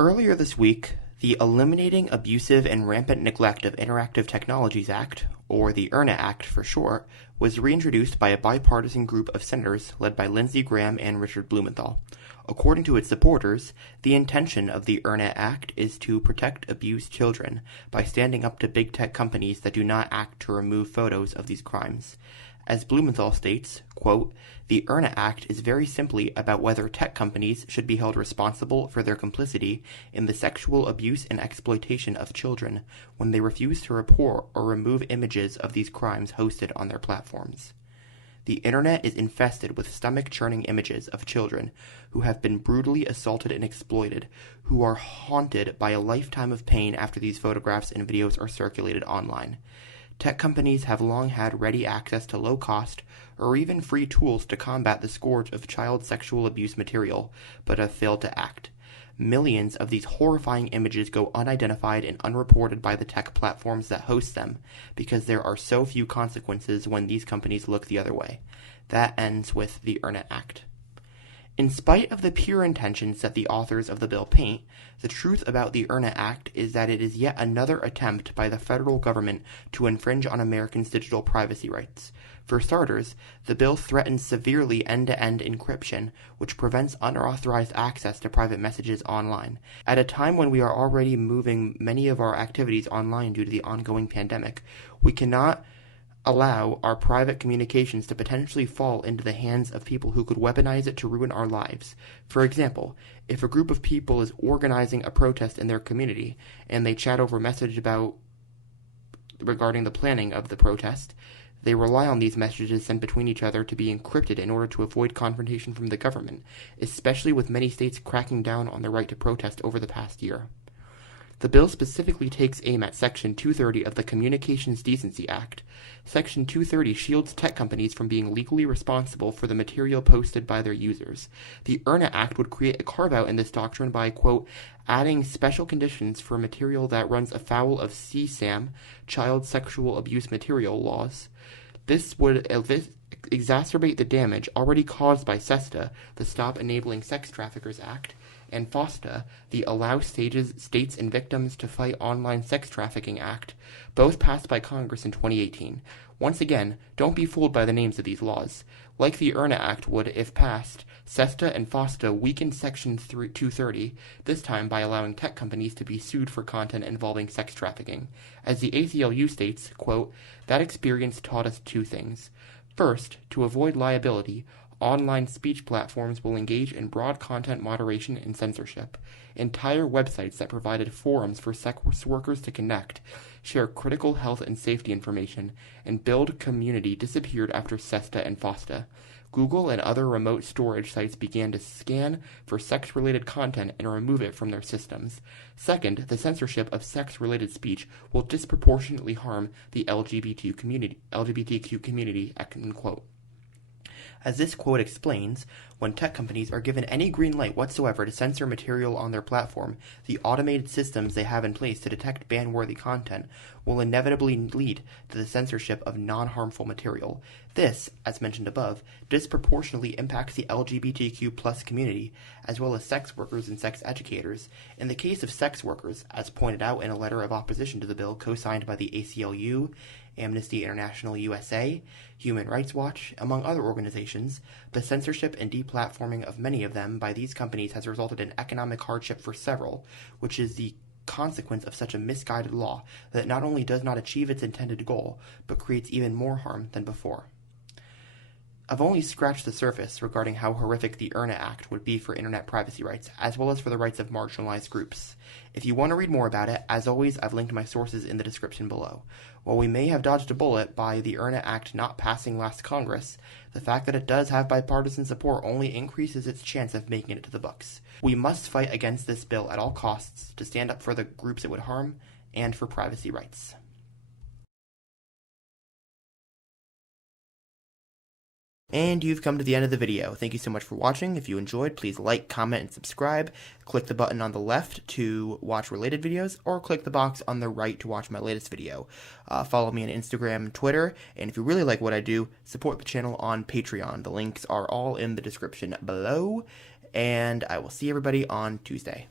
Earlier this week, the Eliminating Abusive and Rampant Neglect of Interactive Technologies Act, or the IRNA Act for short, was reintroduced by a bipartisan group of senators led by Lindsey Graham and Richard Blumenthal. According to its supporters, the intention of the IRNA Act is to protect abused children by standing up to big tech companies that do not act to remove photos of these crimes. As Blumenthal states, quote, "The IRNA Act is very simply about whether tech companies should be held responsible for their complicity in the sexual abuse and exploitation of children when they refuse to report or remove images of these crimes hosted on their platforms. The internet is infested with stomach-churning images of children who have been brutally assaulted and exploited, who are haunted by a lifetime of pain after these photographs and videos are circulated online. Tech companies have long had ready access to low-cost or even free tools to combat the scourge of child sexual abuse material, but have failed to act. Millions of these horrifying images go unidentified and unreported by the tech platforms that host them because there are so few consequences when these companies look the other way." That ends with the IRNA Act. In spite of the pure intentions that the authors of the bill paint, the truth about the IRNA Act is that it is yet another attempt by the federal government to infringe on Americans' digital privacy rights. For starters, the bill threatens severely end-to-end encryption, which prevents unauthorized access to private messages online. At a time when we are already moving many of our activities online due to the ongoing pandemic, we cannot allow our private communications to potentially fall into the hands of people who could weaponize it to ruin our lives. For example, if a group of people is organizing a protest in their community and they chat over a message regarding the planning of the protest, they rely on these messages sent between each other to be encrypted in order to avoid confrontation from the government, especially with many states cracking down on the right to protest over the past year. The bill specifically takes aim at Section 230 of the Communications Decency Act. Section 230 shields tech companies from being legally responsible for the material posted by their users. The IRNA Act would create a carve-out in this doctrine by, quote, "adding special conditions for material that runs afoul of CSAM, child sexual abuse material laws." This would exacerbate the damage already caused by SESTA, the Stop Enabling Sex Traffickers Act, and FOSTA, the Allow States and Victims to Fight Online Sex Trafficking Act, both passed by Congress in 2018. Once again, don't be fooled by the names of these laws. Like the IRNA Act would if passed, SESTA and FOSTA weakened Section 230, this time by allowing tech companies to be sued for content involving sex trafficking. As the ACLU states, quote, "That experience taught us two things. First, to avoid liability, online speech platforms will engage in broad content moderation and censorship. Entire websites that provided forums for sex workers to connect, share critical health and safety information, and build community disappeared after SESTA and FOSTA. Google and other remote storage sites began to scan for sex-related content and remove it from their systems. Second, the censorship of sex-related speech will disproportionately harm the LGBTQ community, end quote. As this quote explains, when tech companies are given any green light whatsoever to censor material on their platform, the automated systems they have in place to detect ban-worthy content will inevitably lead to the censorship of non-harmful material. This, as mentioned above, disproportionately impacts the LGBTQ plus community, as well as sex workers and sex educators. In the case of sex workers, as pointed out in a letter of opposition to the bill co-signed by the ACLU, Amnesty International USA, Human Rights Watch, among other organizations, the censorship and deplatforming of many of them by these companies has resulted in economic hardship for several, which is the consequence of such a misguided law that not only does not achieve its intended goal, but creates even more harm than before. I've only scratched the surface regarding how horrific the IRNA Act would be for internet privacy rights, as well as for the rights of marginalized groups. If you want to read more about it, as always, I've linked my sources in the description below. While we may have dodged a bullet by the IRNA Act not passing last Congress, the fact that it does have bipartisan support only increases its chance of making it to the books. We must fight against this bill at all costs to stand up for the groups it would harm and for privacy rights. And you've come to the end of the video. Thank you so much for watching. If you enjoyed, please like, comment, and subscribe. Click the button on the left to watch related videos, or click the box on the right to watch my latest video. Follow me on Instagram and Twitter, and if you really like what I do, support the channel on Patreon. The links are all in the description below, and I will see everybody on Tuesday.